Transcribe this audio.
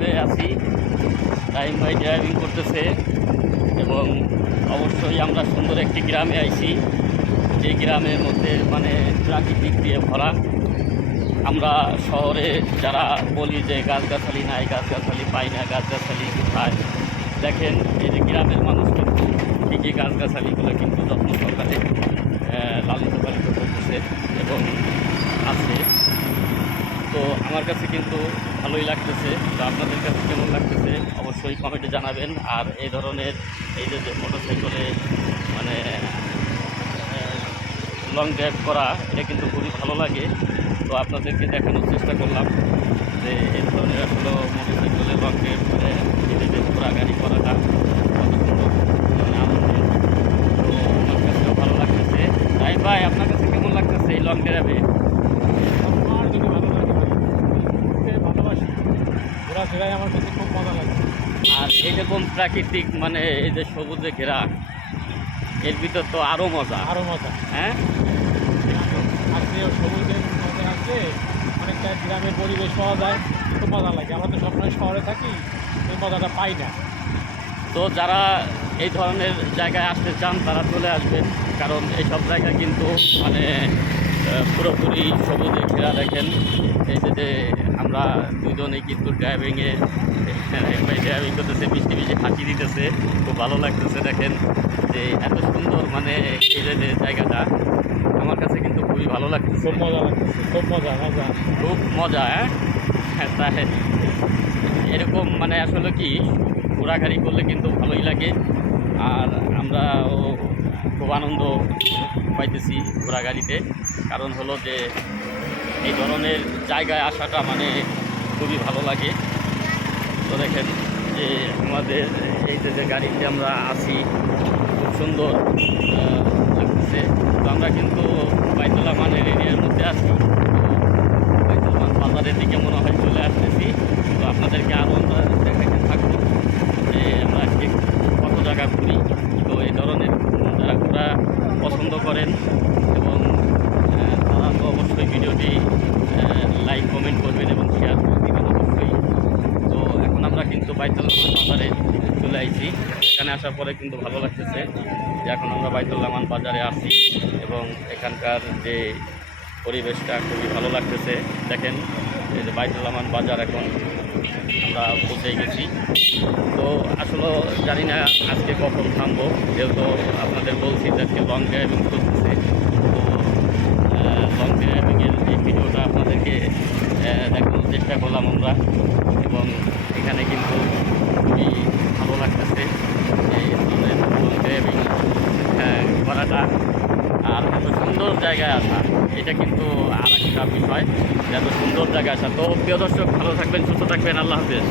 ড্রাইভে আছি। রাহিম ভাই ড্রাইভিং করতেছে এবং অবশ্যই আমরা সুন্দর একটি গ্রামে আইছি, যে গ্রামের মধ্যে মানে প্রাকৃতিক দিয়ে ভরা। আমরা শহরে যারা বলি যে গাছগাছালি নাই, গাছগাছালি পাই না, গাছগাছালি কোথায়, দেখেন এই যে গ্রামের মানুষ কিন্তু ঠিকই গাছগাছালিগুলো কিন্তু যত্ন সহকারে লালিত পালিত করতেছে এবং আছে। তো আমার কাছে কিন্তু ভালোই লাগতেছে। তো আপনাদের কাছে কেমন লাগতেছে অবশ্যই কমেন্টে জানাবেন। আর এই ধরনের এই যে মোটরসাইকেলে মানে লং ড্রাইভ করা, এটা কিন্তু খুবই ভালো লাগে। তো আপনাদেরকে দেখানোর চেষ্টা করলাম যে এই ধরনের আসলে মোটরসাইকেলে লং ড্রাইভ করে এই যে ঘোরা গাড়ি করাটা কত সুন্দর মানে আনন্দের। তো আমার কাছেও ভালো লাগতেছে। তাই ভাই, আপনার কাছে কেমন লাগতেছে এই লং ড্রাইভে? আমার যদি ভালো লাগে ভাই, ঘুরতে ভালোবাসি, ঘোরাফেরায় আমার কাছে খুব মজা লাগে। আর এইরকম প্রাকৃতিক মানে এই যে সবুজে ঘেরা, এর ভিতর তো আরও মজা। আরও মজা হ্যাঁ, আসলে সবুজের মধ্যে আসলে অনেকটা গ্রামের পরিবেশ পাওয়া যায়, খুব মজা লাগে। আমরা তো সবসময় শহরে থাকি, এই মজাটা পাই না। তো যারা এই ধরনের জায়গায় আসতে চান তারা চলে আসবেন, কারণ এইসব জায়গা কিন্তু মানে পুরোপুরি সবুজে ঘেরা। দেখেন এই যে আমরা দুজনেই কিন্তু ড্রাইভিংয়ে ড্রাইভিং করতেছে, বৃষ্টি বৃষ্টি হাঁচি দিতেছে, খুব ভালো লাগতেছে। দেখেন যে এত সুন্দর মানে এই যে জায়গাটা আমার কাছে কিন্তু খুবই ভালো লাগতেছে। খুব মজা লাগতেছে, খুব মজা মজা খুব মজা। হ্যাঁ, তাই এরকম মানে আসলে কি ঘোরাঘুরি করলে কিন্তু ভালোই লাগে। আর আমরাও খুব আনন্দ পাইতেছি ঘোরাঘুরিতে। কারণ হলো যে এই ধরনের জায়গায় আসাটা মানে খুবই ভালো লাগে। তো দেখেন যে আমাদের এই যে গাড়িতে আমরা আছি, খুব সুন্দর লাগতেছে। তো আমরা কিন্তু বাইতুল আমানের এরিয়ার মধ্যে আছি। তো বাইতুল আমান বাজারের দিকে মনে হয় চলে আসতেছি। তো আপনাদেরকে আরও আমরা দেখাইতে থাকবো যে আমরা আজকে কত জায়গা ঘুরি। তো এই ধরনের যারা ঘোরা পছন্দ করেন এবং তারা তো অবশ্যই ভিডিওটি লাইক কমেন্ট করবেন এবং শেয়ার করবেন অবশ্যই। তো এখন আমরা কিন্তু বাইতুল আমান বাজারে চলে আইছি। এখানে আসার পরে কিন্তু ভালো লাগতেছে যে এখন আমরা বাইতুল আমান বাজারে আসি এবং এখানকার যে পরিবেশটা খুবই ভালো লাগতেছে। দেখেন এই যে বাইতুল আমান বাজার এখন আমরা পৌঁছে গেছি। তো আসলে জানি না আজকে কখন থামবো, যেহেতু আপনাদের বলছি যে আজকে লং ড্রাইভিং করতেছে। তো লং ড্রাইভিংয়ের এই ভিডিওটা আপনাদেরকে দেখানোর চেষ্টা করলাম আমরা। এবং এখানে কিন্তু খুবই ভালো লাগতেছে এই ধরনের লং ড্রাইভিং করাটা। আর এত সুন্দর জায়গায় আসা, এটা কিন্তু আর একটা বিষয়, এত সুন্দর জায়গায় আসা। তো প্রিয় দর্শক, ভালো থাকবেন, সুস্থ থাকবেন, আল্লাহ হাফেজ।